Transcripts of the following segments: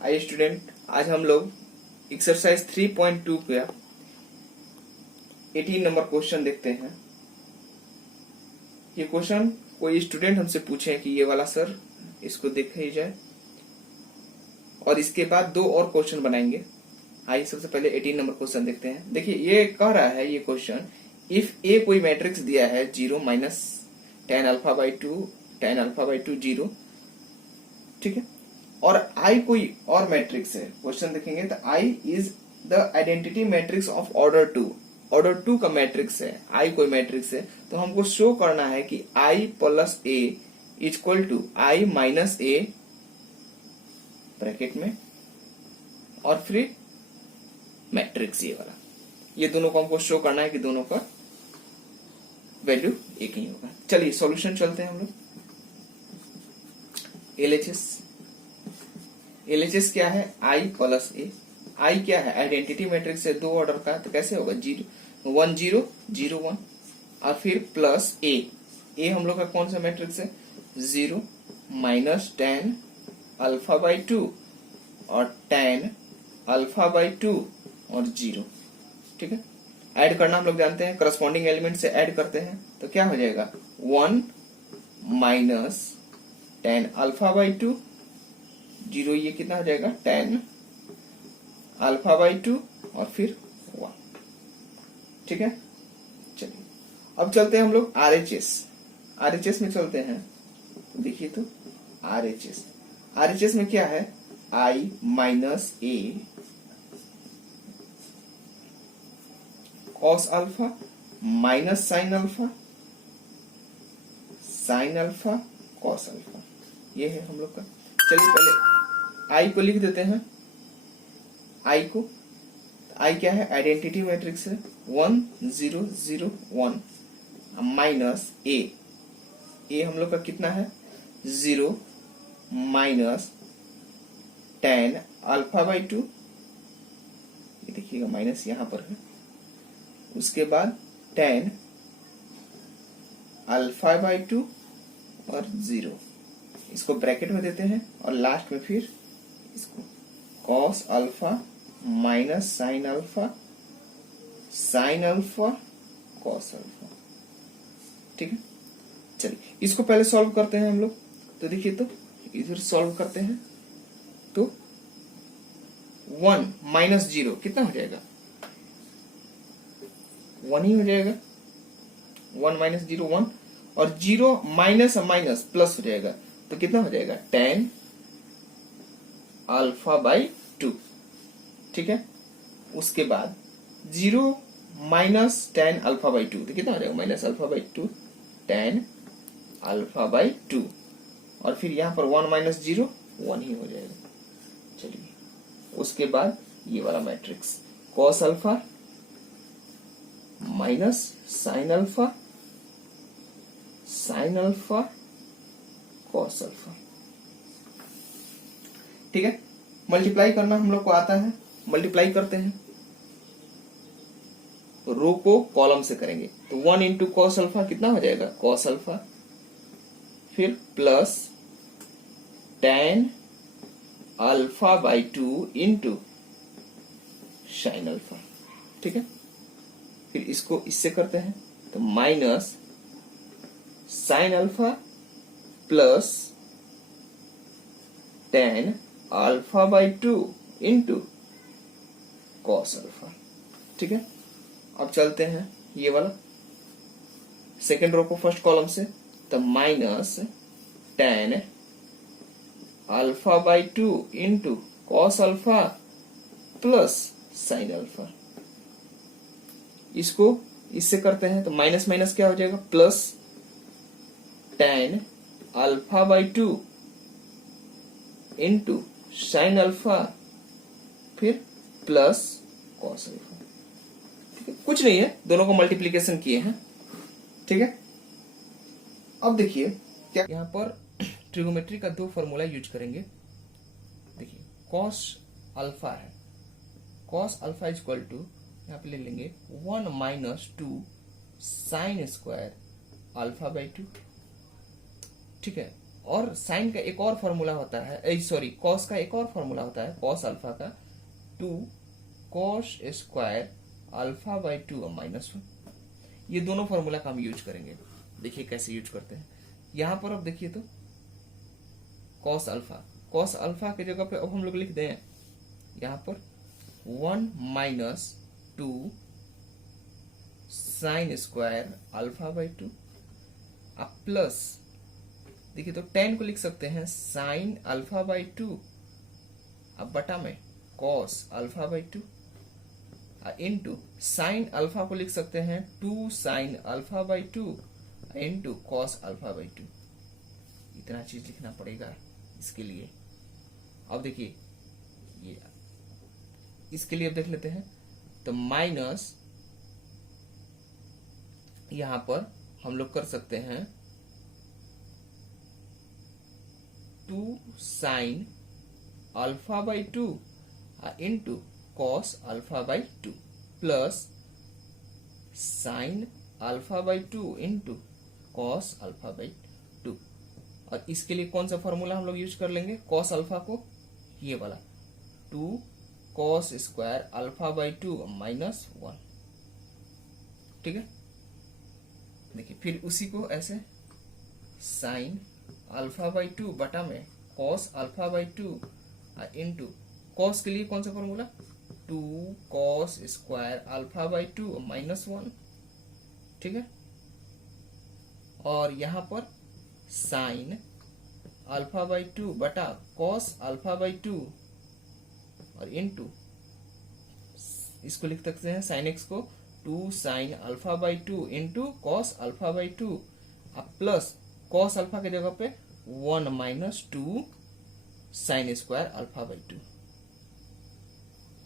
Hi student, आज हम लोग एक्सरसाइज 3.2 का 18 नंबर क्वेश्चन देखते हैं। ये क्वेश्चन कोई स्टूडेंट हमसे पूछे कि ये वाला सर इसको देखे जाए और इसके बाद दो और क्वेश्चन बनाएंगे। आइए सबसे पहले 18 नंबर क्वेश्चन देखते हैं। देखिए ये कह रहा है ये क्वेश्चन, इफ ए कोई मैट्रिक्स दिया है 0 माइनस tan अल्फा बाई 2 0, ठीक है, और आई कोई और मैट्रिक्स है। क्वेश्चन देखेंगे तो I is the identity matrix of order two का मैट्रिक्स है। आई कोई मैट्रिक्स है तो हमको शो करना है कि I plus A equal to I minus A bracket में और फिर मैट्रिक्स ये वाला, ये दोनों को हमको शो करना है कि दोनों का वैल्यू एक ही होगा। चलिए सॉल्यूशन चलते हैं हम लोग। एलएचएस क्या है? आई प्लस ए। आई क्या है? आइडेंटिटी मैट्रिक्स है दो ऑर्डर का, तो कैसे होगा? 0 1 0 0 1 और फिर प्लस ए हम लोग का कौन सा मैट्रिक्स है? 0 माइनस tan अल्फा बाई 2 और tan अल्फा बाई 2 और 0, ठीक है। ऐड करना हम लोग जानते हैं, करस्पॉन्डिंग एलिमेंट से ऐड करते हैं तो क्या हो जाएगा? 1 माइनस tan अल्फा बाई 2 0, ये कितना हो जाएगा? tan अल्फा बाई 2 और फिर 1, ठीक है। चलिए अब चलते हैं हम लोग आरएचएस में चलते हैं। तो देखिए तो आरएचएस में क्या है? I minus A cos alpha minus sine alpha cos alpha, ये है हम लोग का। चलिए पहले आई को लिख देते हैं। आई क्या है? आइडेंटिटी मैट्रिक्स है 1 0 0 1 माइनस ए हम लोग का कितना है? 0 माइनस tan अल्फा बाई 2, ये देखिएगा माइनस यहां पर है। उसके बाद tan अल्फा बाई 2 और 0, इसको ब्रैकेट में देते हैं और लास्ट में फिर इसको cos alpha minus sine alpha cos alpha, ठीक है। चलिए इसको पहले सॉल्व करते हैं हम लोग। तो देखिए तो इधर सॉल्व करते हैं तो 1 माइनस 0 कितना हो जाएगा? 1 ही हो जाएगा। 1 माइनस 0 1 और 0 माइनस माइनस प्लस हो जाएगा तो कितना हो जाएगा? tan अल्फा बाई 2, ठीक है। उसके बाद 0 माइनस tan अल्फा बाई 2 तो कितना हो जाएगा? Minus alpha by 2 tan alpha by 2 और फिर यहां पर 1 माइनस 0 1 ही हो जाएगा। चलिए उसके बाद ये वाला matrix cos alpha minus sine alpha cos alpha, ठीक है। मल्टीप्लाई करना हम लोग को आता है, मल्टीप्लाई करते हैं। रो को कॉलम से करेंगे तो 1 इंटू कॉस अल्फा कितना हो जाएगा? cos अल्फा, फिर plus tan alpha by 2 into sine alpha, ठीक है। फिर इसको इससे करते हैं तो minus sine alpha plus tan alpha by 2 into cos alpha, ठीक है। अब चलते हैं ये वाला सेकेंड रो को फर्स्ट कॉलम से तो minus tan alpha by 2 into cos alpha plus sine alpha, इसको इससे करते हैं तो माइनस माइनस क्या हो जाएगा? Plus tan alpha by 2 into sine alpha फिर प्लस कॉस अल्फा, ठीक है। कुछ नहीं है, दोनों को मल्टीप्लीकेशन किए हैं, ठीक है। अब देखिए क्या यहां पर ट्रिगोमेट्री का दो फॉर्मूला यूज करेंगे। देखिए cos अल्फा है, cos अल्फा इक्वल टू यहां पे ले लेंगे 1 minus 2 sine square alpha by 2, ठीक है। और साइन का एक और फॉर्मूला होता है, सॉरी कॉस का एक और फॉर्मूला होता है, कॉस अल्फा का 2 कॉस स्क्वायर अल्फा बाई 2 -1। ये दोनों फॉर्मूला का हम यूज करेंगे। देखिए कैसे यूज करते हैं। यहां पर अब देखिए तो कॉस अल्फा की जगह पे अब हम लोग लिख दें यहां पर 1 - 2 साइन स्क्वायर अल्फा बाई 2। अब प्लस देखिए तो 10 को लिख सकते हैं साइन अल्फा बाई 2, अब बटा में cos alpha by 2 into sine alpha को लिख सकते हैं 2 sine alpha by 2 into cos alpha by 2। इतना चीज लिखना पड़ेगा इसके लिए। अब देखिए ये इसके लिए अब देख लेते हैं तो माइनस यहां पर हम लोग कर सकते हैं 2 sine alpha by 2 into cos alpha by 2 plus sign alpha by 2 into cos alpha by 2। और इसके लिए कौन सा फॉर्मूला हम लोग यूज कर लेंगे कॉस अल्फा को, ये वाला 2 कॉस स्क्वायर अल्फा बाई 2 -1। ठीक है, देखिए फिर उसी को ऐसे साइन अल्फा बाई 2 बटा में cos alpha by 2 into cos के लिए कौन सा formula 2 cos square alpha by 2 -1। ठीक है, और यहां पर साइन अल्फा बाई 2 बटा कॉस अल्फा बाई 2 और इंटू इसको लिख सकते हैं साइन एक्स को 2 sine alpha by 2 into cos alpha by 2 अब प्लस कॉस अल्फा की जगह पे 1 - 2 साइन स्क्वायर अल्फा बाई 2।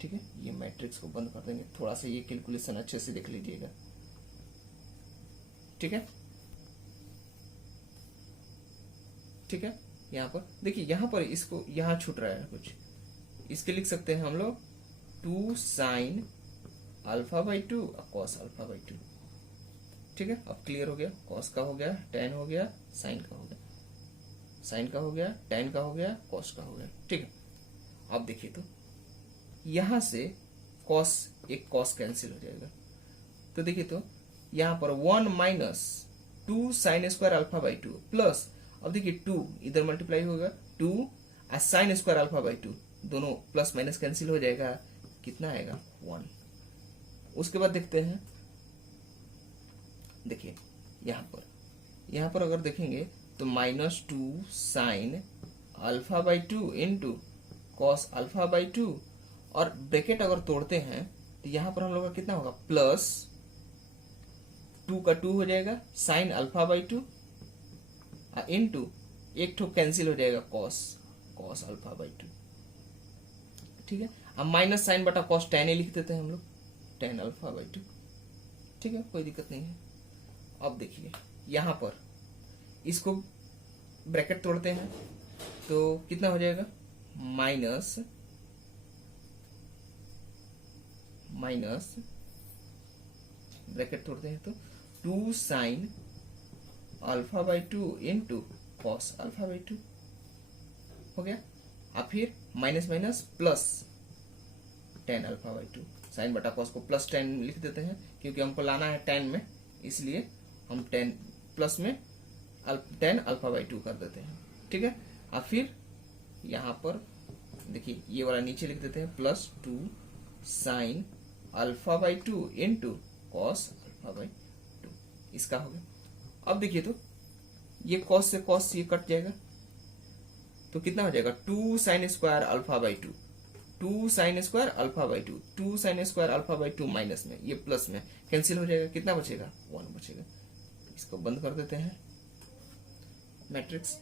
ठीक है, ये मैट्रिक्स को बंद कर देंगे, थोड़ा सा ये कैलकुलेशन अच्छे से देख लीजिएगा। ठीक है, ठीक है, यहाँ पर देखिए यहाँ पर इसको यहाँ छूट रहा है कुछ, इसके लिख सकते हैं हम लोग 2 साइन अल्फा बाई 2 और कॉस अल्फा बाई 2। ठीक है, अब क्लियर हो गया, कॉस का हो गया, टेन हो गया, साइन का हो गया, साइन का हो गया, टेन का हो गया, कॉस का हो गया। ठीक है, अब देखिए तो यहां से कॉस एक कॉस कैंसिल हो जाएगा, तो देखिए तो यहां पर 1 - 2 sine square alpha by 2 plus अब देखिए 2 इधर मल्टीप्लाई होगा 2 और साइन स्क्वायर अल्फा बाई 2 दोनों प्लस माइनस कैंसिल हो जाएगा, कितना आएगा 1। उसके बाद देखते हैं, देखिए यहां पर अगर देखेंगे तो -2 sine alpha by 2 into cos alpha by 2 और ब्रैकेट अगर तोड़ते हैं तो यहां पर हम लोग का कितना होगा प्लस 2 का 2 हो जाएगा साइन अल्फा बाई 2 इंटू एक ठो कैंसिल हो जाएगा कॉस अल्फा बाई 2। ठीक है, अब माइनस साइन बटा कॉस टेन लिख देते हैं हम लोग, टेन अल्फा बाई 2। ठीक है, कोई दिक्कत नहीं है। अब देखिए यहां पर इसको ब्रैकेट तोड़ते हैं तो कितना हो जाएगा माइनस ब्रैकेट तोड़ते हैं तो 2 sine alpha by 2 into cos alpha by 2 हो गया। अब फिर minus minus plus 10 alpha by 2, sine बटा कॉस को प्लस 10 लिख देते हैं क्योंकि हमको लाना है 10 में, इसलिए हम 10 प्लस में 10 अल्फा बाई 2 कर देते हैं। ठीक है, अब फिर यहां पर देखिए ये वाला नीचे लिख देते हैं plus 2 sine alpha by 2 into cos alpha by 2, इसका हो गया। अब देखिए तो ये कॉस से कॉस ये कट जाएगा तो कितना हो जाएगा 2 sine square alpha by 2, 2 sine square alpha by 2, 2 sine square alpha by 2 minus में ये प्लस में कैंसिल हो जाएगा, कितना बचेगा 1 बचेगा। इसको बंद कर देते हैं मैट्रिक्स।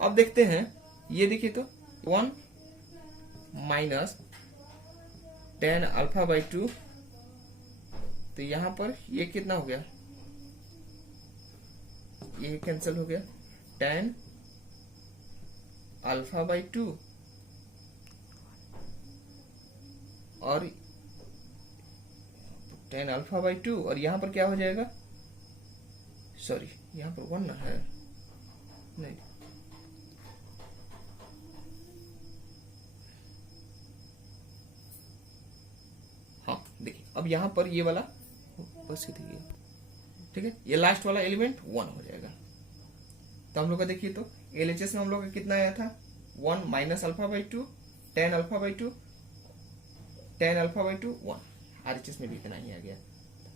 अब देखते हैं ये देखिए तो 1 माइनस 10 अल्फा बाई 2, तो यहां पर ये कितना हो गया, ये कैंसिल हो गया 10 अल्फा बाई 2 और 10 अल्फा बाई 2 और यहां पर क्या हो जाएगा, सॉरी यहां पर 1 ना है, नहीं अब यहाँ पर ये वाला बस ये, ठीक है, ये लास्ट वाला एलिमेंट 1 हो जाएगा। तो हम लोग का देखिए तो एलएचएस में हम लोग का कितना आया था 1 minus alpha by 2 10 alpha by 2 10 alpha by 2 1। RHS में भी इतना ही आ गया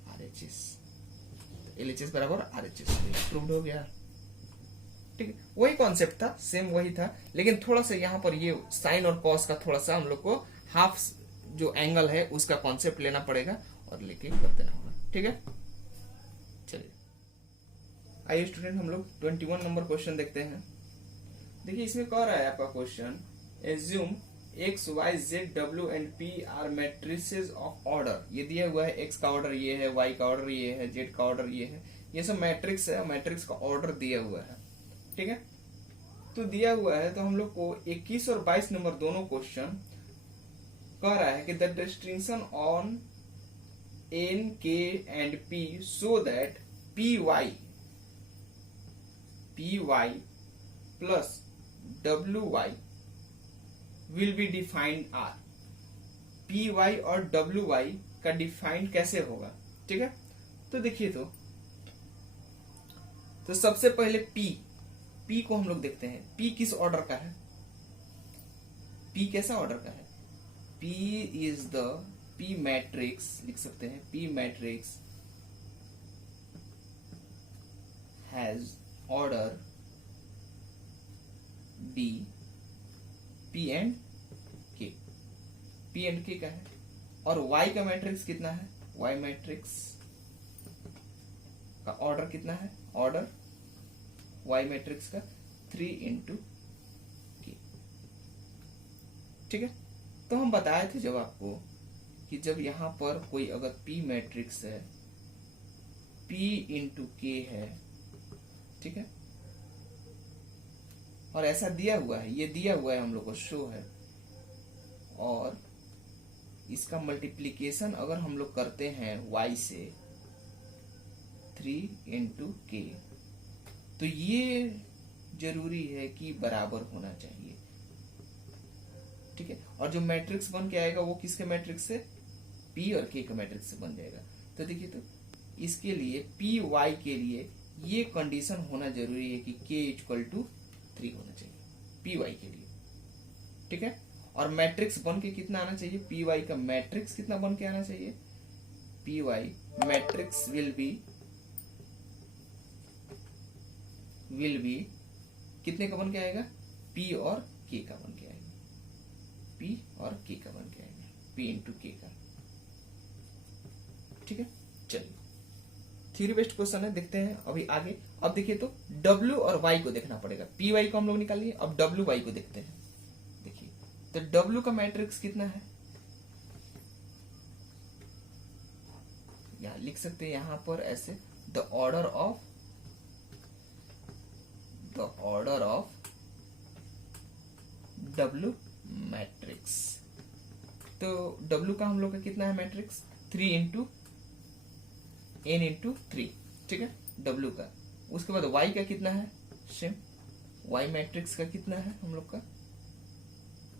आरएचएस, एलएचएस बराबर आरएचएस प्रूव्ड हो गया। ठीक है, वही कॉन्सेप्ट था, सेम वही था, लेकिन थोड़ा सा यहाँ पर ये साइन और कॉस का थोड़ा सा हम लोग को हाफ जो एंगल है उसका कॉन्सेप्ट लेना पड़ेगा और लेके कर देना होगा। ठीक है, चलिए आइए स्टूडेंट हम लोग 21 नंबर क्वेश्चन देखते हैं। देखिए इसमें कह रहा है आपका question, assume X Y Z W and P R matrices of order. ये दिया हुआ है, एक्स का ऑर्डर ये है, वाई का ऑर्डर ये है, जेड का ऑर्डर ये है, ये सब मैट्रिक्स है, मैट्रिक्स का ऑर्डर दिया हुआ है। ठीक है, तो दिया हुआ है तो हम लोग को 21 और 22 नंबर दोनों क्वेश्चन कह रहा है कि the distinction on N K and P so that P Y plus W Y will be defined R. P Y और डब्ल्यू वाई का डिफाइंड कैसे होगा? ठीक है, तो देखिए तो सबसे पहले पी को हम लोग देखते हैं, पी किस ऑर्डर का है, पी कैसा ऑर्डर का है? P is the P matrix, लिख सकते हैं P matrix has order D P and के का है। और y का मैट्रिक्स कितना है? y मैट्रिक्स का ऑर्डर कितना है? ऑर्डर y मैट्रिक्स का 3 इंटू के। ठीक है, तो हम बताए थे जब आपको कि जब यहां पर कोई अगर p मैट्रिक्स है, p इंटू के है, ठीक है, और ऐसा दिया हुआ है, ये दिया हुआ है हम लोग को शो है, और इसका मल्टीप्लीकेशन अगर हम लोग करते हैं y से 3 इंटू के, तो ये जरूरी है कि बराबर होना चाहिए। ठीक है, और जो मैट्रिक्स बन के आएगा वो किसके मैट्रिक्स से? p और k का मैट्रिक्स से बन जाएगा। तो देखिए तो इसके लिए पी वाई के लिए ये कंडीशन होना जरूरी है कि k इक्वल टू 3 होना चाहिए पी वाई के लिए। ठीक है, और मैट्रिक्स बन के कितना आना चाहिए? पी वाई का मैट्रिक्स कितना बन के आना चाहिए? P Y matrix will be कितने का बन के आएगा? पी और के का बन के आएगा, पी और के का बन के आएगा, पी इंटू के का। ठीक है, चलिए थ्योरी बेस्ड क्वेश्चन है, देखते हैं अभी आगे। अब देखिए तो W और Y को देखना पड़ेगा, पी वाई को हम लोग निकाल लिए, अब W Y को देखते हैं। देखिए तो W का मैट्रिक्स कितना है? यहां लिख सकते हैं यहां पर ऐसे, the order of W matrix. तो W का हम लोग का कितना है मैट्रिक्स? 3 into n into 3। ठीक है, W का। उसके बाद Y का कितना है? सेम Y मैट्रिक्स का कितना है हम लोग का?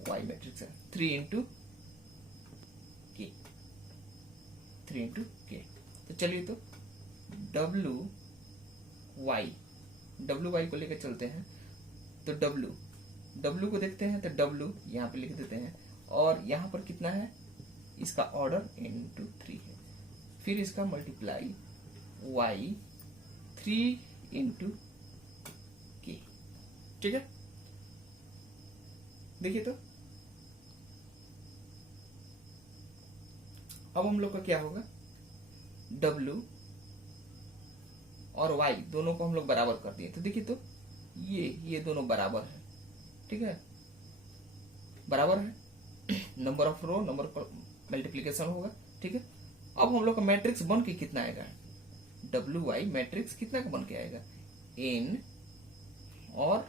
Y मैट्रिक्स है 3 इंटू के, 3 इंटू के। तो चलिए तो W Y को लेकर चलते हैं। तो W को देखते हैं, तो W यहाँ पे लिख देते हैं, और यहाँ पर कितना है? इसका ऑर्डर n इंटू 3 है, फिर इसका मल्टीप्लाई y 3 इंटू के। ठीक है, देखिए तो अब हम लोग का क्या होगा? W और y दोनों को हम लोग बराबर कर दिए, तो देखिए तो ये दोनों बराबर है। ठीक है, बराबर है, नंबर ऑफ रो नंबर पर मल्टीप्लीकेशन होगा। ठीक है, अब हम लोग का मैट्रिक्स बन के कितना आएगा? डब्ल्यू वाई मैट्रिक्स कितना का बन के आएगा? n और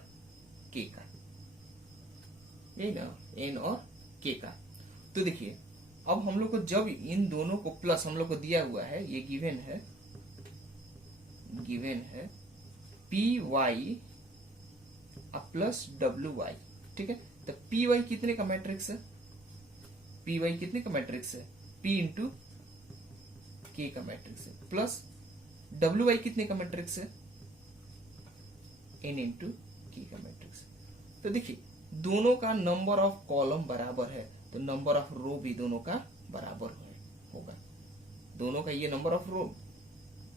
k का, यही ना, n और k का। तो देखिए अब हम लोग को जब इन दोनों को प्लस हम लोग को दिया हुआ है, ये गिवन है P Y plus W Y. ठीक है, तो पी वाई कितने का मैट्रिक्स है? पी वाई कितने का मैट्रिक्स है? p इंटू के का मैट्रिक्स है, प्लस डब्ल्यू वाई कितने का मैट्रिक्स है, एन इंटू के का मैट्रिक्स है। तो देखिए दोनों का नंबर ऑफ कॉलम बराबर है, तो नंबर ऑफ रो भी दोनों का बराबर होगा। दोनों का ये नंबर ऑफ रो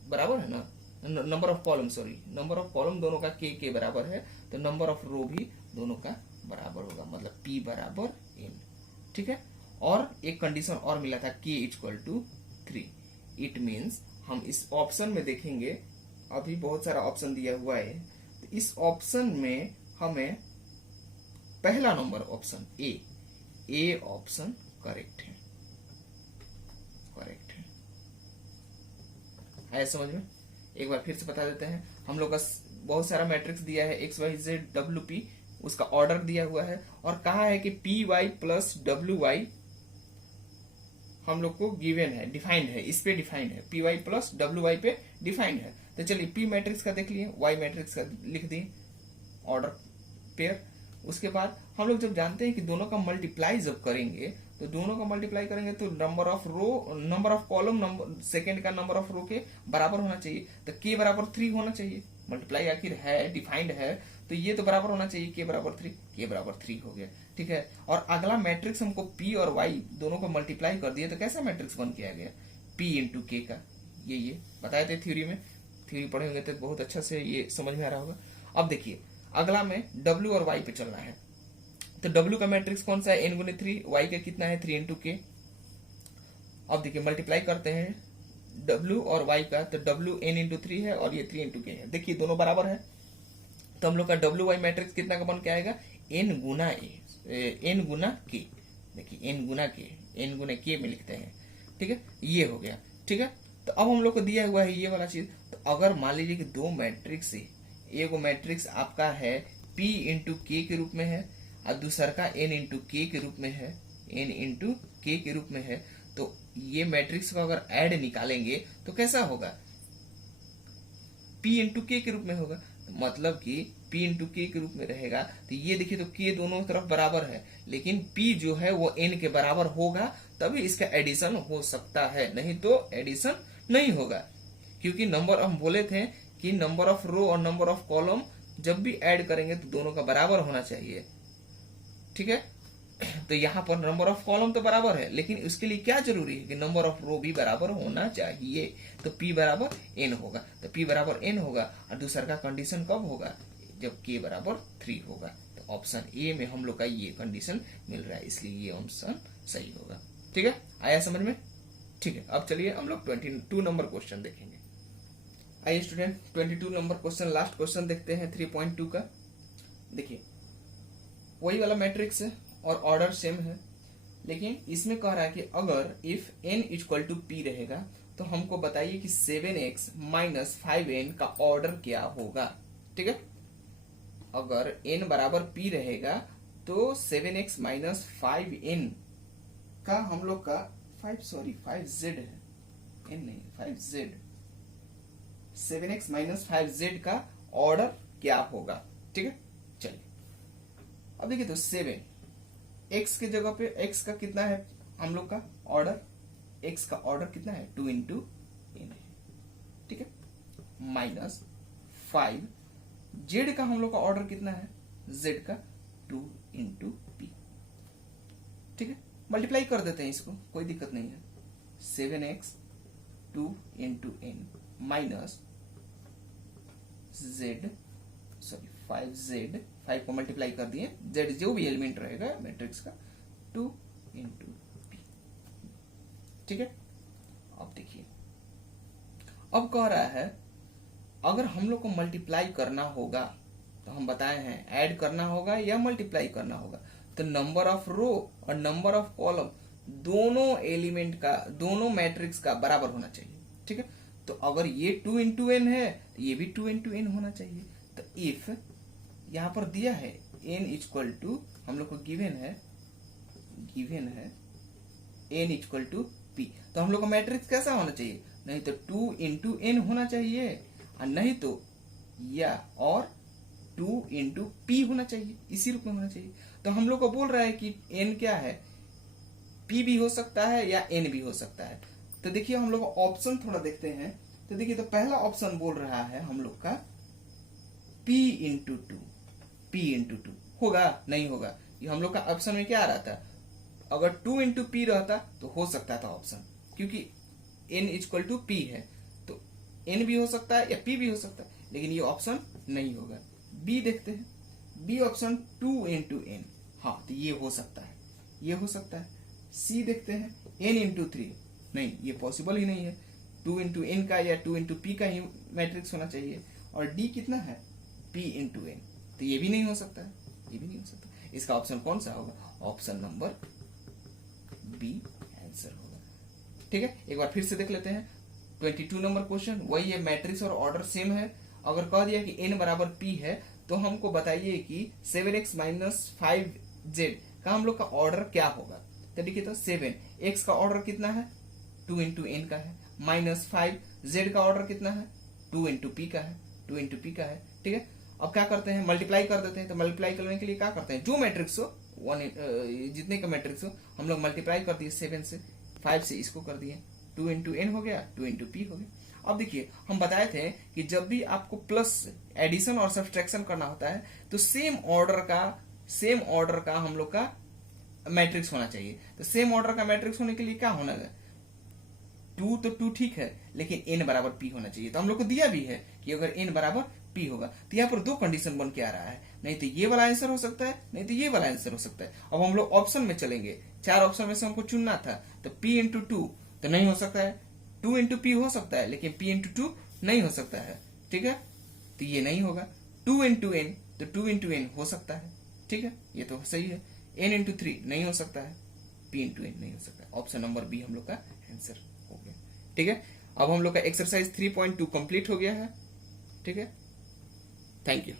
बराबर है ना, number of column, sorry number of column दोनों का के बराबर है, तो नंबर ऑफ रो भी दोनों का बराबर होगा, मतलब पी बराबर एन। ठीक है, और एक कंडीशन और मिला था के इक्वल टू 3। इट मीन्स हम इस ऑप्शन में देखेंगे, अभी बहुत सारा ऑप्शन दिया हुआ है, तो इस ऑप्शन में हमें पहला number option A option correct है, करेक्ट है। आया समझ में? एक बार फिर से बता देते हैं, हम लोग का बहुत सारा मैट्रिक्स दिया है, X Y Z W P, उसका ऑर्डर दिया हुआ है, और कहा है कि P Y plus W Y हम लोग को गिवन है, डिफाइंड है, इस पे डिफाइंड है, P Y plus W Y पे डिफाइंड है। तो चलिए पी मैट्रिक्स का देख लिए, वाई मैट्रिक्स का लिख दिए ऑर्डर पेयर। उसके बाद हम लोग जब जानते हैं कि दोनों का मल्टीप्लाई जब करेंगे, तो दोनों का मल्टीप्लाई करेंगे तो number of row, number of column, number second का नंबर ऑफ रो के बराबर होना चाहिए, तो के बराबर 3 होना चाहिए। मल्टीप्लाई आखिर है, डिफाइंड है, तो ये तो बराबर होना चाहिए, के बराबर 3, के बराबर 3 हो गया। ठीक है, और अगला मैट्रिक्स हमको पी और वाई दोनों को मल्टीप्लाई कर दिया, तो कैसा मैट्रिक्स बन के आ गया, पी इंटू के का। ये बताए थे थ्योरी में, थ्योरी पढ़े होंगे तो बहुत अच्छा से ये समझ में आ रहा होगा। अब देखिए अगला में डब्ल्यू और वाई पे चलना है, तो डब्ल्यू का मैट्रिक्स कौन सा है, एन गुने 3, वाई का कितना है 3 इंटू के। अब देखिए मल्टीप्लाई करते हैं डब्ल्यू और वाई का, तो डब्ल्यू एन इंटू 3 है और ये 3 इंटू के है। देखिए दोनों बराबर है, तो हम लोग का डब्ल्यू वाई मैट्रिक्स कितना का बन के आएगा, एन गुना एन गुना के। देखिए एन गुना के, एन गुना के में लिखते हैं। ठीक है, ये हो गया। ठीक है, तो अब हम लोग को दिया हुआ है ये वाला चीज, तो अगर मान लीजिए कि दो मैट्रिक्स है, एक मैट्रिक्स आपका है P इंटू के के रूप में है और दूसरा का N इंटू के के रूप में है, N इंटू के के रूप में है, तो ये मैट्रिक्स का अगर ऐड निकालेंगे तो कैसा होगा, P इंटू के रूप में होगा। मतलब कि P इंटू के रूप में रहेगा, तो ये देखिए तो K दोनों तरफ बराबर है, लेकिन P जो है वो N के बराबर होगा, तभी इसका एडिशन हो सकता है, नहीं तो एडिशन नहीं होगा। क्योंकि नंबर हम बोले थे कि नंबर ऑफ रो और नंबर ऑफ कॉलम जब भी ऐड करेंगे तो दोनों का बराबर होना चाहिए। ठीक है, तो यहाँ पर नंबर ऑफ कॉलम तो बराबर है, लेकिन उसके लिए क्या जरूरी है कि नंबर ऑफ रो भी बराबर होना चाहिए, तो P बराबर N होगा। तो P बराबर N होगा, और दूसरा का कंडीशन कब होगा, जब K बराबर 3 होगा। तो ऑप्शन ए में हम लोग का ये कंडीशन मिल रहा है, इसलिए ये ऑप्शन सही होगा। ठीक है, आया समझ में? ठीक है, अब चलिए हम लोग 22 नंबर क्वेश्चन देखेंगे। आइए student 22 number question, last question देखते हैं 3.2 का। देखिए वही वाला मैट्रिक्स है और ऑर्डर सेम है, लेकिन इसमें कह रहा है कि अगर if n equal to p रहेगा तो हमको बताइए कि 7x माइनस 5n का ऑर्डर क्या होगा। ठीक है, अगर n बराबर p रहेगा तो 7x माइनस 5n का हम लोग का 5z है, n नहीं 5z, 7x माइनस 5z का ऑर्डर क्या होगा। ठीक है, चलिए अब देखिए तो 7 x के जगह पे x का कितना है हम लोग का ऑर्डर, x का ऑर्डर कितना है 2 इंटू n है। ठीक है, माइनस 5 z का हम लोग का ऑर्डर कितना है, z का 2 इंटू p। ठीक है, मल्टीप्लाई कर देते हैं इसको, कोई दिक्कत नहीं है। 7x 2 into n minus z, sorry 5z, 5 को मल्टीप्लाई कर दिए, z जो भी एलिमेंट रहेगा मैट्रिक्स का 2 इंटू p। ठीक है, अब देखिए अब कह रहा है अगर हम लोग को मल्टीप्लाई करना होगा, तो हम बताए हैं ऐड करना होगा या मल्टीप्लाई करना होगा, तो नंबर ऑफ रो और नंबर ऑफ कॉलम दोनों एलिमेंट का, दोनों मैट्रिक्स का बराबर होना चाहिए। ठीक है, तो अगर ये 2 इंटू एन है तो ये भी 2 इंटू एन होना चाहिए। तो इफ यहां पर दिया है n इक्वल टू, हम लोग को गिवन है n इक्वल टू p, तो हम लोग का मैट्रिक्स कैसा होना चाहिए, नहीं तो 2 इंटू एन होना चाहिए, और नहीं तो या और 2 इंटू p होना चाहिए, इसी रूप में होना चाहिए। तो हम लोग को बोल रहा है कि n क्या है, p भी हो सकता है या n भी हो सकता है। तो देखिए हम लोग ऑप्शन थोड़ा देखते हैं। तो देखिए तो पहला ऑप्शन बोल रहा है हम लोग का P into two, P into two होगा नहीं होगा। ये हम लोग का ऑप्शन में क्या आ रहा था, अगर 2 इंटू पी रहता तो हो सकता था ऑप्शन, क्योंकि n इक्वल टू पी है तो n भी हो सकता है या p भी हो सकता है, लेकिन ये ऑप्शन नहीं होगा। b देखते हैं, b ऑप्शन 2 इंटू एन, हाँ तो ये हो सकता है, ये हो सकता है। c देखते हैं n इंटू थ्री, नहीं ये पॉसिबल ही नहीं है, 2 इंटू एन का या 2 इंटू पी का ही मैट्रिक्स होना चाहिए। और d कितना है, p इंटू एन, तो ये भी नहीं हो सकता है, ये भी नहीं हो सकता। इसका ऑप्शन कौन सा होगा, ऑप्शन नंबर बी आंसर होगा। ठीक है, एक बार फिर से देख लेते हैं 22 नंबर क्वेश्चन। वही है, मैट्रिक्स और ऑर्डर सेम है। अगर कह दिया कि n बराबर p है तो हमको बताइए कि 7x माइनस 5z का हम लोग का ऑर्डर क्या होगा। तो देखिए तो 7x का ऑर्डर कितना है, 2 इंटू एन का है, माइनस 5z का ऑर्डर कितना है, 2 इंटू पी का है, 2 इंटू पी का है। ठीक है, अब क्या करते हैं, मल्टीप्लाई कर देते हैं। तो मल्टीप्लाई करने के लिए क्या करते हैं, जो मैट्रिक्स हो जितने का मैट्रिक्स हो हम लोग मल्टीप्लाई कर दिए 7 से, 5 से इसको कर दिए, 2 इंटू एन हो गया, 2 इंटू पी हो गया। अब देखिए हम बताए थे कि जब भी आपको प्लस एडिशन और सब्सट्रैक्शन करना होता है तो सेम ऑर्डर का हम लोग का मैट्रिक्स होना चाहिए। तो सेम ऑर्डर का मैट्रिक्स होने के लिए क्या होना है, 2 तो 2 ठीक है, लेकिन n बराबर p होना चाहिए। तो हम लोग को दिया भी है कि अगर n बराबर p होगा तो यहाँ पर दो कंडीशन बन के आ रहा है, नहीं तो ये वाला आंसर हो सकता है, नहीं तो ये वाला आंसर हो सकता है। अब हम लोग ऑप्शन में चलेंगे, 4 ऑप्शन में से हमको चुनना था, तो p इंटू टू तो नहीं हो सकता है, 2 इंटू पी हो सकता है लेकिन p इंटू टू नहीं हो सकता है। ठीक है, तो ये नहीं होगा। 2 इंटू एन तो 2 इंटू एन हो सकता है, ठीक है ये तो सही है। n इंटू थ्री नहीं हो सकता है, p इंटू एन नहीं हो सकता है। ऑप्शन नंबर बी हम लोग का आंसर हो गया। ठीक है, अब हम लोग का एक्सरसाइज 3.2 कंप्लीट हो गया है। ठीक है, थैंक यू।